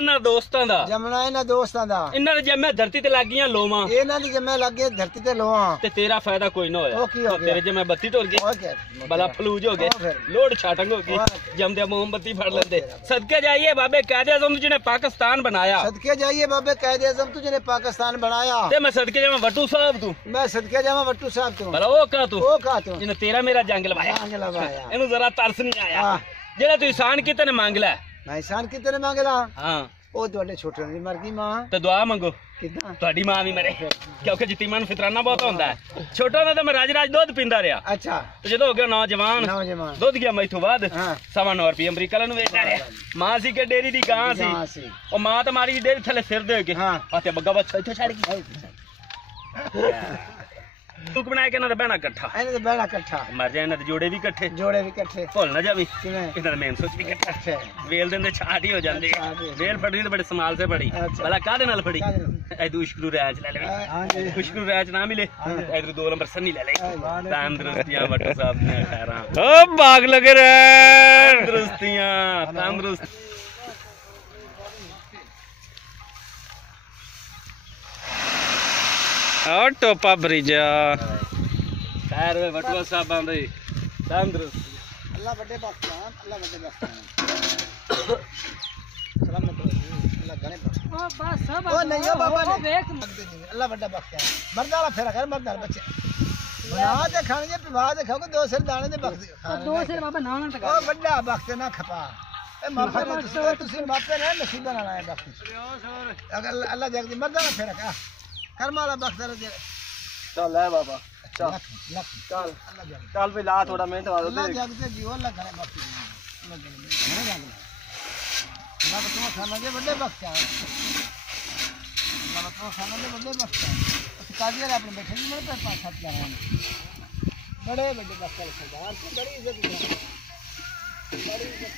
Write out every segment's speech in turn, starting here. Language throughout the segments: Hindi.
इन्हां दोस्तां दा जमना इन्हां दोस्तां दा इन्हां ने जम्मे धरती ते लागियां लोवां इन्हां दी जम्मे लगे धरती ते लोहां ते तेरा फायदा कोई ना होया। ओ की हो गया? तेरे जम्मे बत्ती टुर गई, बला फलूज हो गए, लोड छाटंग हो गई, जमदे मोमबत्ती फड़ लेंदे। सदके जाइए बाबे कायदे आज़म जिन्हें पाकिस्तान बनाया, सदके जाइए बाबे कायदे आज़म तू जिन्हें पाकिस्तान बनाया। ते मैं सदके जावा वट्टू साहब तू, मैं सदके जावा वट्टू साहब तू, भला ओ का तू जिन्हें तेरा मेरा जंग लवाया, इन्हू जरा तरस नहीं आया। जेड़ा तू इंसान किते ने मांग लै, मैं इंसान किते ने मांगला। हां ओ ਤੁਹਾਡੇ ਛੋਟੇ ਦੀ ਮਰ ਗਈ ਮਾਂ ਤੇ ਦੁਆ ਮੰਗੋ ਕਿਦਾਂ ਤੁਹਾਡੀ ਮਾਂ ਵੀ ਮਰੇ, ਕਿਉਂਕਿ ਯਤੀਮਾਂ ਨੂੰ ਫਿਤਰਾਨਾ ਬਹੁਤ ਹੁੰਦਾ ਹੈ। ਛੋਟਾ ਹੁੰਦਾ ਤਾਂ ਮੈਂ ਰਾਜ ਦੁੱਧ ਪੀਂਦਾ ਰਿਹਾ। ਅੱਛਾ ਤੇ ਜਦੋਂ ਹੋ ਗਿਆ ਨੌਜਵਾਨ ਦੁੱਧ ਗਿਆ ਮੈਥੋਂ ਬਾਅਦ 9.25 ਰੁਪਏ ਅਮਰੀਕਾ ਨੂੰ ਵੇਚਦਾ ਰਿਹਾ। ਮਾਂ ਸੀ ਕਿ ਡੇਰੀ ਦੀ ਗਾਂ ਸੀ, ਉਹ ਮਾਂ ਤਾਂ ਮਾਰੀ ਡੇਰੀ ਥੱਲੇ ਸਿਰ ਦੇ ਕੇ ਤੇ ਬੱਗਾ ਬੱਚਾ ਇੱਥੋਂ ਛੱਡ ਗਈ। ਤੂੰ ਬਣਾਇਆ ਕਿ ਇਹਨਾਂ ਦਾ ਬਹਿਣਾ ਇਕੱਠਾ, ਇਹਨਾਂ ਦਾ ਬਹਿਣਾ ਇਕੱਠਾ, ਮਰ ਜਾ ਇਹਨਾਂ ਦੇ ਜੋੜੇ ਵੀ ਇਕੱਠੇ, ਜੋੜੇ ਵੀ ਇਕੱਠੇ, ਭੁੱਲ ਨਾ ਜਾਵੀਂ ਕਿਵੇਂ ਇਹਨਾਂ ਦਾ ਮੇਨ ਸੋਚ ਵੀ ਇਕੱਠਾ। ਵੇਲ ਦਿੰਦੇ ਛਾਟ ਹੀ ਹੋ ਜਾਂਦੀ, ਵੇਲ ਫੜਨੀ ਤਾਂ ਬੜੇ ਸਮਾਲ ਸੇ ਫੜੀ, ਭਲਾ ਕਾਹਦੇ ਨਾਲ ਫੜੀ? ਇਧਰ ਉਸ਼ਕਰੂ ਰਾਜ ਲੈ ਲੈ, ਉਸ਼ਕਰੂ ਰਾਜ ਨਾ ਮਿਲੇ ਇਧਰ 2 ਨੰਬਰ ਸੰਨੀ ਲੈ ਲੈ। ਤੰਦਰੁਸਤੀਆਂ ਵੱਟੂ ਸਾਹਿਬ ਦੀਆਂ ਖੈਰਾਂ, ਓ ਬਾਗ ਲਗੇ ਰਹਿ ਤੰਦਰੁਸਤੀਆਂ ਤੰਦਰੁਸਤ। और टोपा ब्रिजा खैर वे वटुआ साहब आंदे तंदुरुस्त अल्लाह बड़े बख्शान, अल्लाह बड़े बख्शान। सलामत अल्लाह गने बस ओ नहीं हो बाबा ने अल्लाह बड़ा बख्शान। मर्दाला फेरा कर मर्दाल बच्चे बना दे खाने पिवा दे खाओ 2 सिर दाने दे बख्श 2 सिर बाबा ना ना ओ बड़ा बख्श ना खपा ए माफे ने तुसी माफे ने नसीबा ना आए बख्श अगर अल्लाह जग दी मर्दाला फेरा कर माला बख्तर दे। चल है बाबा चल चल चल भाई ला थोड़ा मेहनत वाला अल्लाह जग से जीवन लगने बख्तर अल्लाह जग अल्लाह तो खाना दे बड़े बख्तर अल्लाह तो खाना दे बड़े बख्तर काजी रे अपने बैठे मेरे पे 5-7 जा रहे हैं बड़े बड़े बख्तर सरदार को बड़ी इज्जत बड़ी इज्जत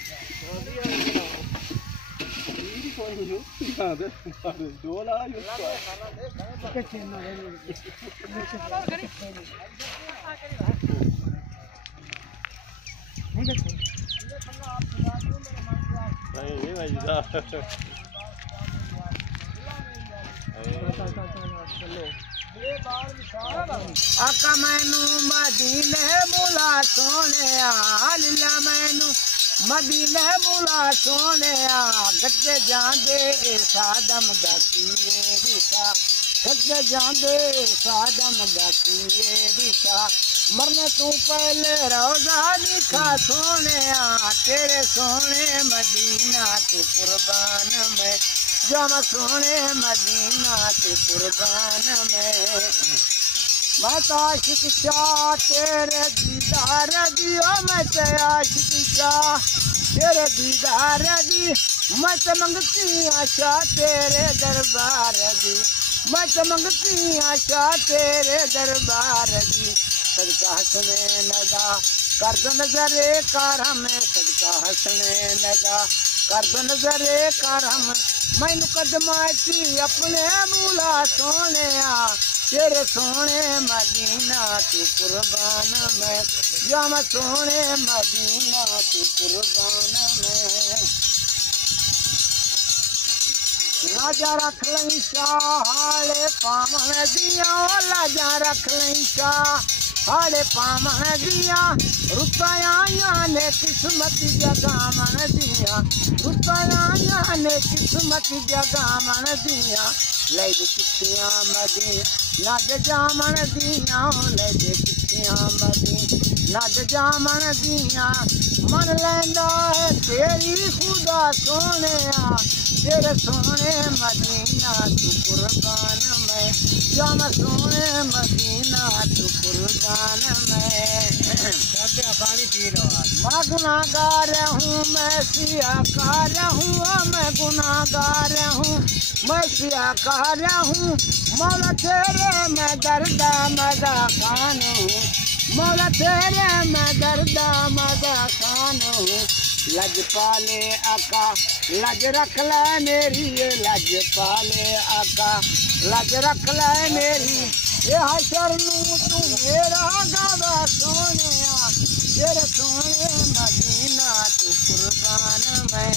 आका मैनू मदीने मुला सोने लीला मैनू मदीने मुला सोने गट्टे जांदे सादम गतीए दिशा गट्टे जांदे सादम गतीए दिशा मरने तू पहले रोजा लिखा सोने तेरे सोने मदीना तू कुर्बान में जम सोने मदीना तू कुर्बान में माता आशिक शाह तेरे दीदार दियो मैं आशिक शाह तेरे दीदार दी मत मंगती आशा तेरे दरबार दी मत मंगती आशा तेरे दरबार दी सदका हसने नगा कर दो नजरे करम सदका हसने नगा कर दो नजरे करम मैनू कदमाची अपने मूला सोने तेरे सोने मदीना तू कुर्बान में जाम सोने मदीना तू कुर्बान में लाजा रख लई हाले पावन दिया लाजा रख लई हाले पावन दिया रुपया ने किस्मत जगावन दिया रुपया ने किस्मत जगावन दिया ले चिट्ठियां मदी नद जामन दिया ले चिट्ठियां मदी नद जामन दिया मन लैंदा है तेरी खुदा सोने तेरे सोने मदीना तू कुर्बान में जाम सोने मदीना तू कुर्बान में पानी पी लो। मैं गुनाहगार हूँ मैं सियाकार हूँ मैं गुनाहगार हूँ मैं सियाकार हूँ मौला तेरे मैं दर्दा मदा खान हूँ मौला तेरे मैं दर्दा मदा खान हूँ लज पाले आका लज रख ले मेरी लज पाले आका लज रख ले मेरी ये हशर नू तू मेरा गावा सोने तेरे सोने मदीना तू कुर्बान में।